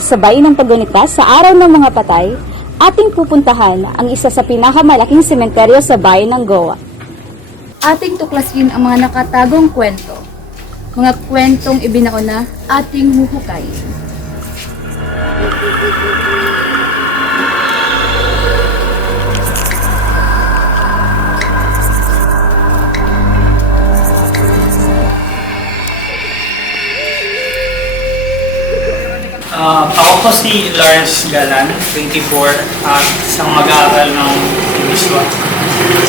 Sa bayan ng Paggunita sa Araw ng Mga Patay, ating pupuntahan ang isa sa pinakamalaking sementeryo sa bayan ng Goa. Ating tuklasin ang mga nakatagong kwento, mga kwentong ibinauna ating huhukayin. Ako po si Lawrence Galan, 24, at isang mag-aaral ng Diviswa.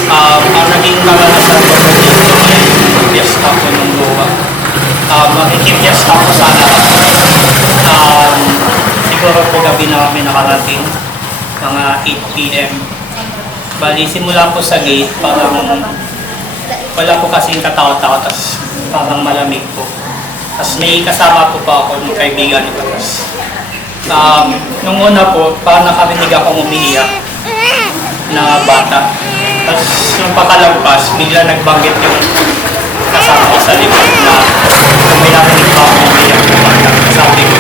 Ang naging karanasan ko po dito ay mag-fiesta ko ng Goa. Makikipiesta ako sana. Siguro po gabi na kami nakarating, mga 8 p.m. Bali, simula po sa gate, parang wala po kasing katakot-takot, tapos parang malamig po. Tapos may kasama po pa ako ng kaibigan ko. Nung una po, parang nakarinig akong umiiyak na bata. Tapos nung pakalagpas, bigla nagbanggit yung kasama ko sa likod na may narinig pa akong umiiyak na bata. Sabi ko,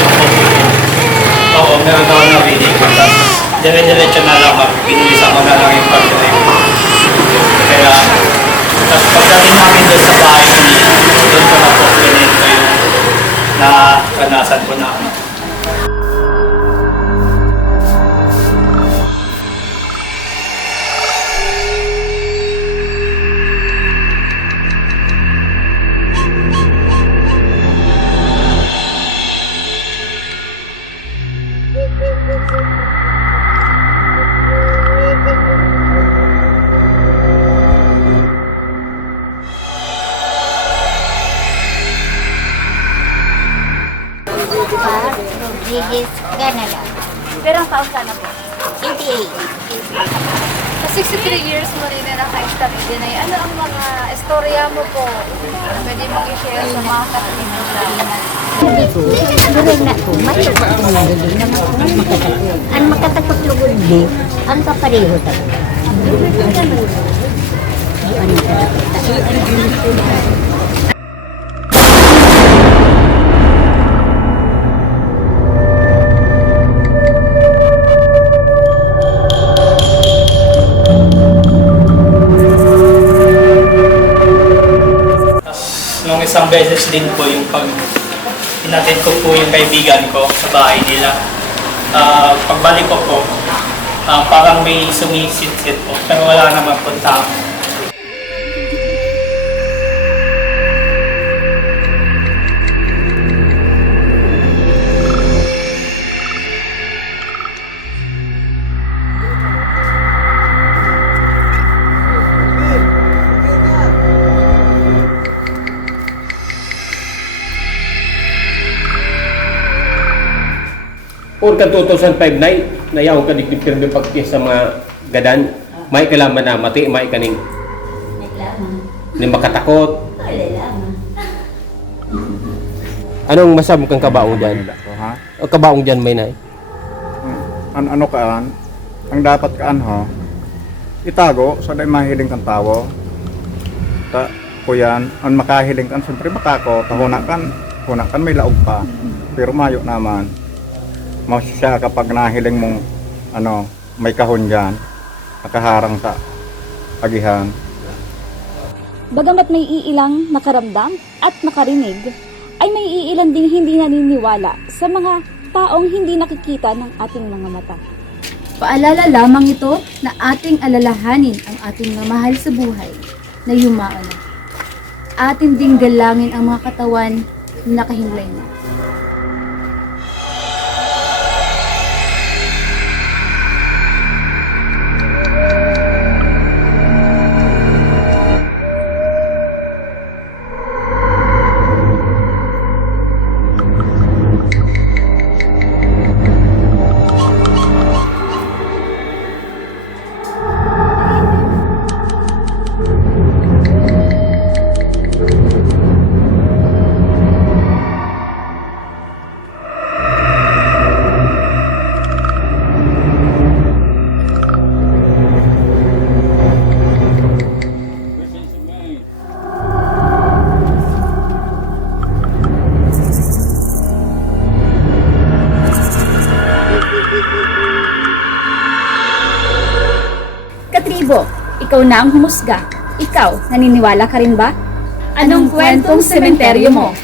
oo, meron ako narinig ko. Tapos dire-diretso na lang ako, pinulisan ko na lang yung pag-drive. Kaya, tapos pagdating namin doon sa bahay nila, doon ko na po pinito yung naranasan ko namin. Rodriguez Canada. Pero ang taon ka na po? 88. Sa 63 years mo rin na naka-study din ay ano ang mga istorya mo po na pwede mong i-share sa mga katuloy mo Hindi ko, siguro na ko, may pagkakas na hindi naman ako makatakot. Ang makatakot lugod di, ang kapareho talaga. Ano katakot? Nung isang beses din po yung pag inatid ko po yung kaibigan ko sa bahay nila. Pagbalik ko po, parang may sumisit-sit po, pero wala naman po tao. Or ka 2005 na nayaw ka digdig pirmi pagkis sa mga gadan, may kalaman na mati, may kaning ni makatakot. Anong masab kang kabaong dyan? Ha? O kabaong dyan may nay? Ano kaan? Ang dapat kaan ho? Itago sa day mahiling kang tawo. Ta po yan, ang makahiling kan siyempre makako, tahunakan may laog pa. Pero mayo naman. Mas siya kapag nahiling mong may kahon dyan, nakaharang sa agihan. Bagamat may iilang nakaramdam at nakarinig, ay may iilan ding hindi naniniwala sa mga taong hindi nakikita ng ating mga mata. Paalala lamang ito na ating alalahanin ang ating mga mahal sa buhay na yumaon na. Atin ding galangin ang mga katawan na nakahinlay na. Katribo, ikaw na ang humusga. Ikaw, naniniwala ka rin ba? Anong kwentong sementeryo mo?